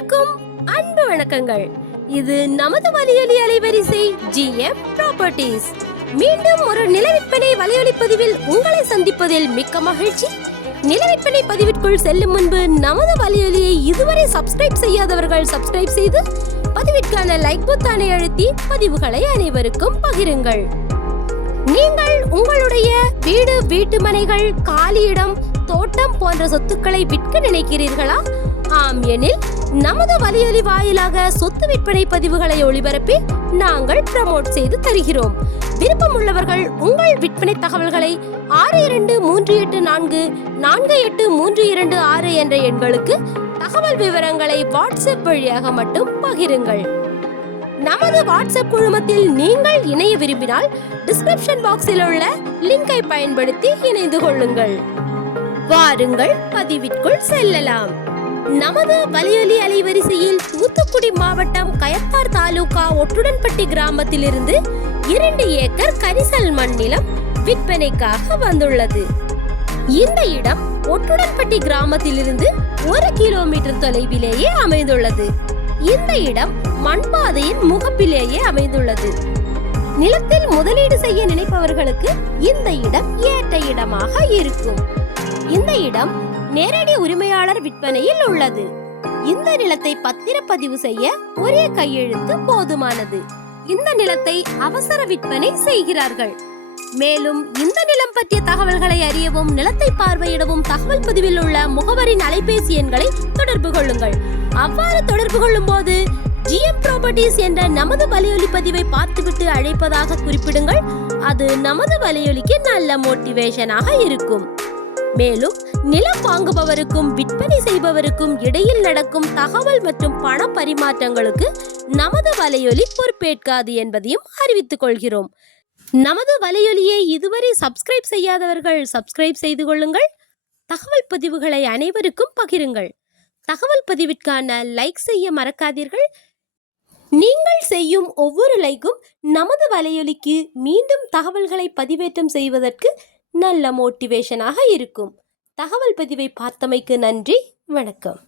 அனைவருக்கும் அன்பு வணக்கங்கள். இது நமது வலியொலி அலைவரிசை ஜிஎம் ப்ராப்பர்ட்டிஸ் மீண்டும் ஒரு நில விற்பனை வலையொலி பதிவில் உங்களை சந்திப்பதில் மிக்க மகிழ்ச்சி. நில விற்பனை பதிவிற்குள் செல்லும் முன்பு நமது வலியொலியை இதுவரை சப்ஸ்கிரைப் செய்யாதவர்கள் சப்ஸ்கிரைப் செய்து பதிவிற்கான லைக் பொத்தானை அழுத்தி பதிவுகளை அனைவருக்கும் பகிருங்கள். நீங்கள் உங்களுடைய வீடு வீட்டு மனைகள் காலியிடம் தோட்டம் போன்ற சொத்துக்களை விற்க நினைக்கிறீர்களா? ஆம் எனில் நமது வலியொலி வாயிலாக சொத்து விற்பனை பதிவுகளை ஒளிபரப்பி நாங்கள் ப்ரமோட் செய்து தருகிறோம். விருப்பமுள்ளவர்கள் உங்கள் விற்பனை தகவல்களை ஆறு இரண்டு மூன்று எட்டு நான்கு நான்கு எட்டு மூன்று இரண்டு ஆறு என்ற எண்களுக்கு தகவல் விவரங்களை வாட்ஸ்அப் வழியாக மட்டும் பகிருங்கள். நமது வாட்ஸ்அப் குழுமத்தில் நீங்கள் இணைய விரும்பினால் டிஸ்கிரிப்ஷன் பாக்ஸில் உள்ள லிங்கை பயன்படுத்தி இணைந்து கொள்ளுங்கள். வாருங்கள் பதிவிற்குள் செல்லலாம். நமது வலியொலி அலைவரிசையில் தூத்துக்குடி மாவட்டம் கயத்தார் தாலுகா ஒட்டுடன்பட்டி கிராமத்திலிருந்து இரண்டு ஏக்கர் கரிசல் மண் நிலம் விற்பனைக்காக வந்துள்ளது. இந்த இடம் ஒட்டுடன்பட்டி கிராமத்திலிருந்து ஒரு கிலோமீட்டர் தொலைவிலேயே அமைந்துள்ளது. இந்த இடம் மண்பாதையின் முகப்பிலேயே அமைந்துள்ளது. நிலத்தில் முதலீடு செய்ய நினைப்பவர்களுக்கு இந்த இடம் ஏற்ற இடமாக இருக்கும். இந்த இடம் நேரடி உரிமையாளர் விற்பனையில் உள்ளது. இந்த நிலத்தை பத்திரப்பதிவு செய்ய ஒரே கையெழுத்து போதுமானது. இந்த நிலத்தை அவசர விற்பனை செய்கிறார்கள். மேலும் இந்த நிலம் பற்றிய தகவல்களை அறியவும் நிலத்தை பார்வையிடவும் தகவல் பதிவில் உள்ள முகவரின் அலைபேசி எண்களை தொடர்பு கொள்ளுங்கள். அவ்வாறு தொடர்பு கொள்ளும் போது ஜிஎம் ப்ராப்பர்ட்டிஸ் என்ற நமது வலையொலி பதிவை பார்த்துவிட்டு அழைப்பதாக குறிப்பிடுங்கள். அது நமது வலையொலிக்கு நல்ல மோட்டிவேஷனாக இருக்கும். மேலும் நிலம் வாங்குபவருக்கும் விற்பனை செய்பவருக்கும் இடையில் நடக்கும் தகவல் மற்றும் பண பரிமாற்றங்களுக்கு நமது வலையொலி பொறுப்பேற்காது என்பதையும் அறிவித்துக் கொள்கிறோம். நமது வலையொலியை இதுவரை சப்ஸ்கிரைப் செய்யாதவர்கள் சப்ஸ்கிரைப் செய்து கொள்ளுங்கள். தகவல் பதிவுகளை அனைவருக்கும் பகிருங்கள். தகவல் பதிவிற்கான லைக் செய்ய மறக்காதீர்கள். நீங்கள் செய்யும் ஒவ்வொரு லைக்கும் நமது வலையொலிக்கு மீண்டும் தகவல்களை பதிவேற்றம் செய்வதற்கு நல்ல மோட்டிவேஷனாக இருக்கும். தகவல் பதிவை பார்த்தமைக்கு நன்றி. வணக்கம்.